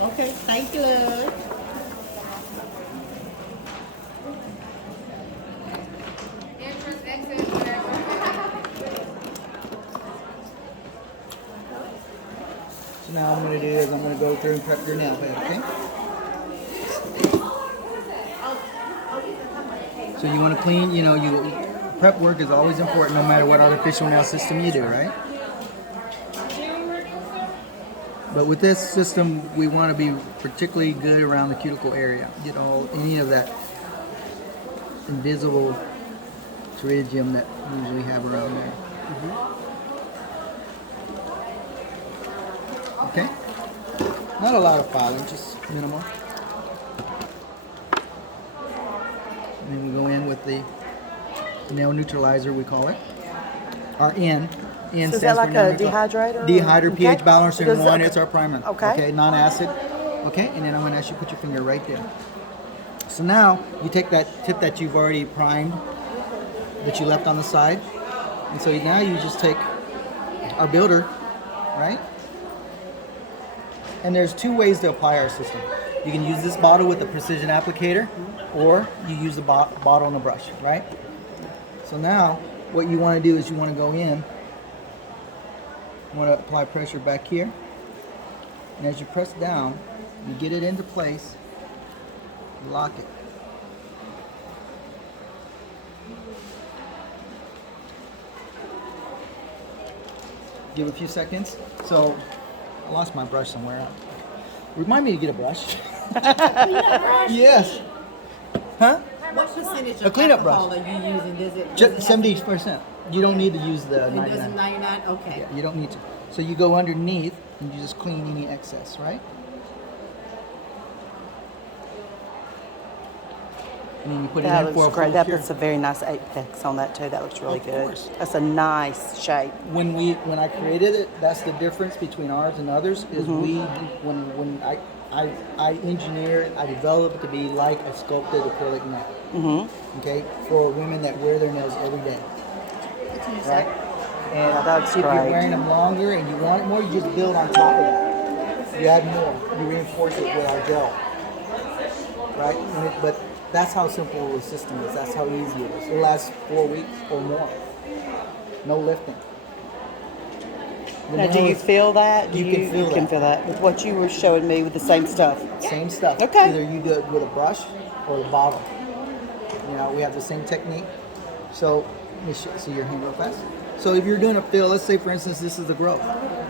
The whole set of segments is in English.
Okay, thank you เลย So now I'm going to do is I'm going to go through and prep your nail bed, okay? So you want to clean, you know, prep work is always important no matter what artificial nail system you do, right? But with this system, we want to be particularly good around the cuticle area. You know, any of that invisible pterygium that we usually have around there. Okay? Not a lot of filing, just minimal. And then we go in with the nail neutralizer, we call it. Our N. N So is that like a dehydrator? Dehydrator, pH Okay. balancer, and Because- one, it's our primer. Okay. Non-acid. Okay, and then I'm going to ask you to put your finger right there. So now, you take that tip that you've already primed, that you left on the side, and so now you just take our builder, right? And there's two ways to apply our system. You can use this bottle with a precision applicator, or you use the bottle and a brush, right? So now, what you want to do is you want to go in, you want to apply pressure back here, and as you press down, you get it into place, lock it. Give it a few seconds. So, I lost my brush somewhere. Remind me to get a brush. Yes. Huh? What percentage A of cleanup alcohol brush. are you using? Does it Just 70%. You don't need to use the it doesn't 99. 99? Okay. Yeah, you don't need to. So you go underneath and you just clean any excess, right? And then you put That it in for looks a great. full That cure. puts a very nice apex on that too. That looks really Of good. course. That's a nice shape. When I created it, that's the difference between ours and others. Is when I engineer it, I develop it to be like a sculpted acrylic nail. Okay, for women that wear their nails every day, right? And that's if you're great. wearing them longer and you want it more, you just build on top of it. You add more. You reinforce it with our gel, right? But that's how simple the system is. That's how easy it is. It lasts 4 weeks or more. No lifting. The Now, do nail you is- feel that? You can feel You can that. feel that with what you were showing me with the same stuff. Same stuff. Okay. Either you do it with a brush or a bottle. You know, we have the same technique. So, let me see your hand real fast. So if you're doing a fill, let's say for instance this is the growth.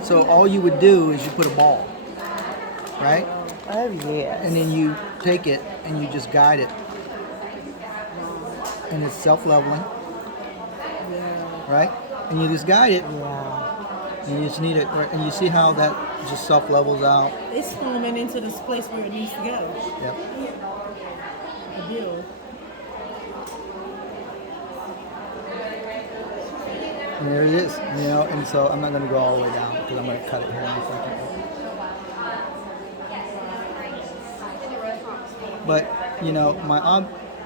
So all you would do is you put a ball, right? Oh yes. And then you take it and you just guide it. And it's self-leveling, right? And you just guide it, Yeah. and you just need it, and you see how that just self-levels out. It's foaming into this place where it needs to go. Yep. The deal. And there it is, you know, and so I'm not going to go all the way down because I'm going to cut it here in a second. But, you know,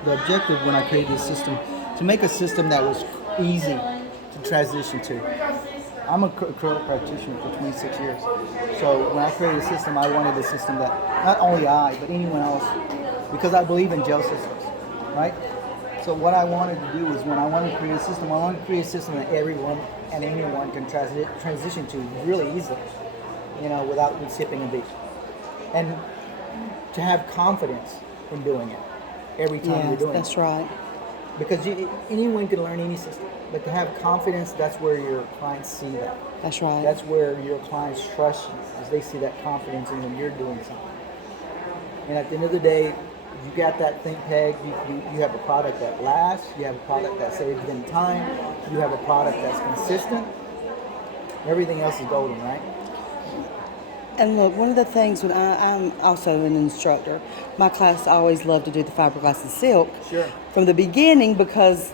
the objective when I created this system, to make a system that was easy to transition to. I'm a acrylic practitioner for 26 years. So when I created a system, I wanted a system that not only I, but anyone else, because I believe in gel systems, right? So what I wanted to do is when I wanted to create a system, I wanted to create a system that everyone and anyone can transition to really easily, you know, without skipping a beat. And to have confidence in doing it every time you're doing That's it. right. Because anyone can learn any system, but to have confidence, that's where your clients see that. That's right. That's where your clients trust you, as they see that confidence in when you're doing something. And at the end of the day, you got that thing pegged, you have a product that lasts, you have a product that saves them time, you have a product that's consistent, everything else is golden, right? And look, one of the things when I'm also an instructor, my class always loved to do the fiberglass and silk Sure. from the beginning because,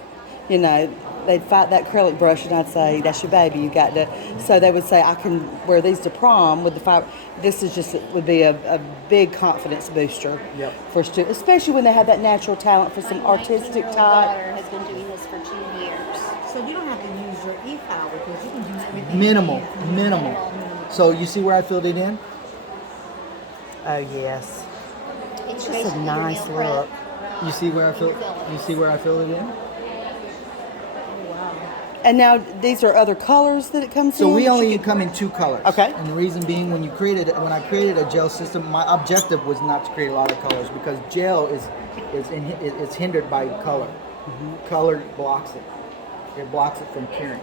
you know, they'd fight that acrylic brush and I'd say, that's your baby, you got to. So they would say, I can wear these to prom with the fiber. This is just would be a big confidence booster Yep. for students, especially when they have that natural talent for some artistic My type. daughter has been doing this for 2 years. So you don't have to use your e-file because you can use everything. Minimal. So you see where I filled it in? Oh yes. It's Just a basically your nice nail prep. look. You see where I fill? You see where I fill it in? And now these are other colors that it comes in. So we that you only can- come in 2 colors. Okay. And the reason being, when I created a gel system, my objective was not to create a lot of colors because gel it's hindered by color. Color blocks it. It blocks it from curing.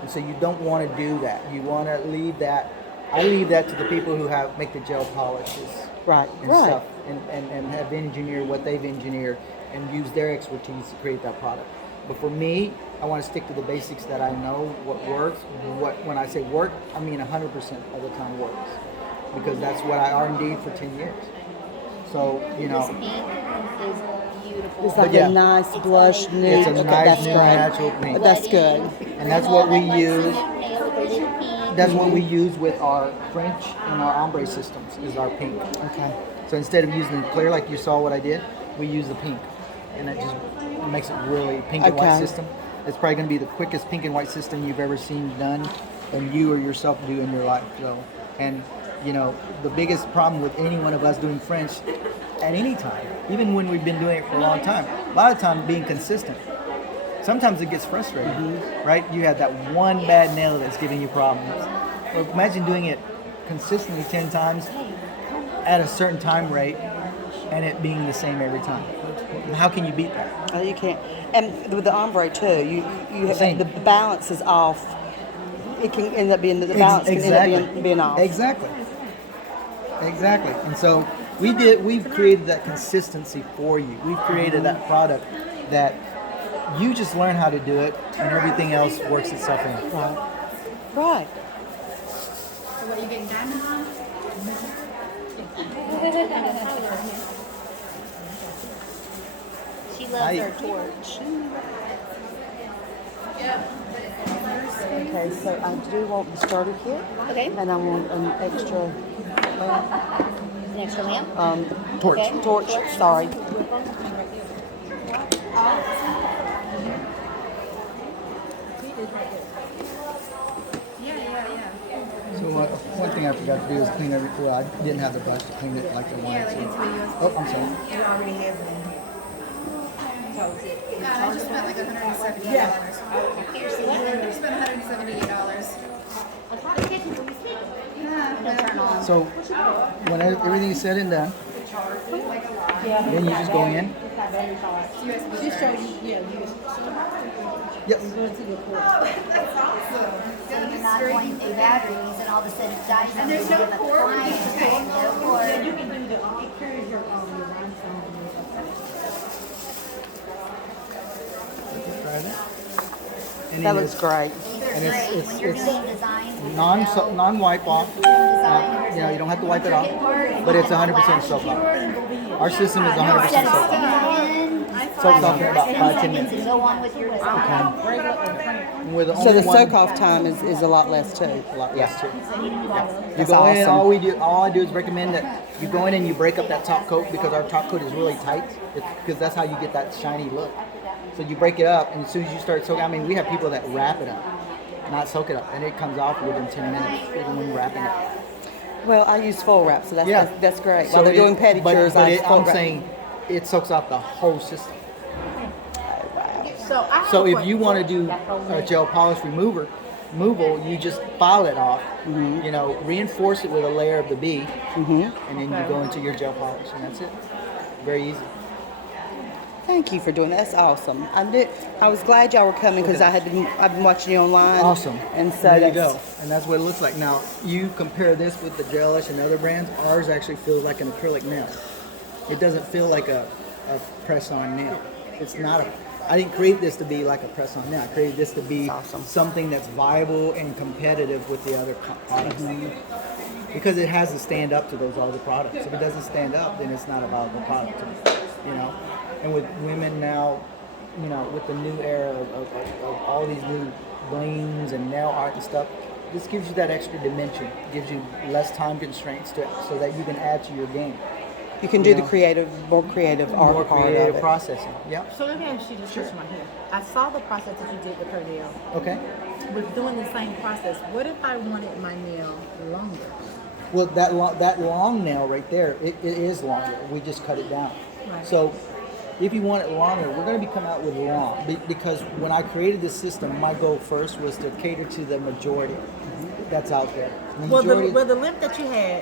And so you don't want to do that. You want to leave that. I leave that to the people who make the gel polishes. Right. And Right. stuff, and have engineered what they've engineered and use their expertise to create that product. But for me, I want to stick to the basics that I know what works. When I say work, I mean 100% of the time works, because that's what I R&D for 10 years. So This pink is beautiful. It's like But yeah. a nice blush nude. It's a Okay, nice that's new great. natural pink. That's good. And that's what we Like use. some nail with a little pink. That's what we use with our French and our ombre systems is our pink. Okay. So instead of using the clear like you saw what I did, we use the pink, and it just makes it really pink and white Okay. system. It's probably going to be the quickest pink and white system you've ever seen done, and you or yourself do in your life. So, and the biggest problem with any one of us doing French at any time, even when we've been doing it for a long time, a lot of time being consistent. Sometimes it gets frustrating, right? You have that one bad nail that's giving you problems. Well, imagine doing it consistently 10 times at a certain time rate and it being the same every time. How can you beat that? You can't. And with the ombre too, you have Same. the balance is off. It can end up being the balance can end up being off. Exactly. And so we've created that consistency for you. We've created that product that you just learn how to do it and everything else works itself in. Right. So what, are you getting diamond on? She loves her torch. Okay, so I do want the starter kit, Okay. and I want an extra An extra lamp. Torch. Okay. torch. Sorry. So one thing I forgot to do is clean every. Well, I didn't have the brush to clean it like I wanted to. Oh, I'm sorry. You already have one. I just spent like $170. I spent $178. It'll turn on. So when everything is said and done, then you just go in. Just show you, you Yep. go to your port. So you're not going through batteries and all of a sudden it's dying. And there's no cord. No cord. You can do it carries your limestone. Try that. And That then looks great. And it's When you're doing design, non wipe off. You don't have to wipe it off, but it's 100% soak off. Our system is 100% soak off. Soaks off in about 5-10 minutes. to go on with your design. We're the So only the one- soak off time is a lot less too. A lot less too. You That's go in. awesome. All I do is recommend that you go in and you break up that top coat because our top coat is really tight. Because that's how you get that shiny look. So you break it up, and as soon as you start soaking, I mean, we have people that wrap it up, not soak it up, and it comes off within 10 minutes, even when you're wrapping it. Well, I use full wrap, so that's great. So While they're doing but pedicures, I'm saying it soaks off the whole system. So if you want to do a gel polish removal, you just file it off, reinforce it with a layer of the B, and then you go into your gel polish, and that's it. Very easy. Thank you for doing that. That's awesome. I was glad y'all were coming because I've been watching you online. Awesome. And so there you go. And that's what it looks like. Now, you compare this with the gelish and other brands, ours actually feels like an acrylic nail. It doesn't feel like a press-on nail. It's not I didn't create this to be like a press-on nail. I created this to be something that's viable and competitive with the other products. Because it has to stand up to those other products. If it doesn't stand up, then it's not a viable product to me, And with women now, with the new era of all these new blings and nail art and stuff, this gives you that extra dimension. Gives you less time constraints so that you can add to your game. You can do the more creative art More part creative of it. processing. Yeah. So let me ask you this question right here. I saw the process that you did with her nail. Okay. With doing the same process, what if I wanted my nail longer? Well, that long nail right there, it is longer. We just cut it down. Right. So if you want it longer, we're going to come out with long. Because when I created this system, my goal first was to cater to the majority that's out there. Well, the length that you had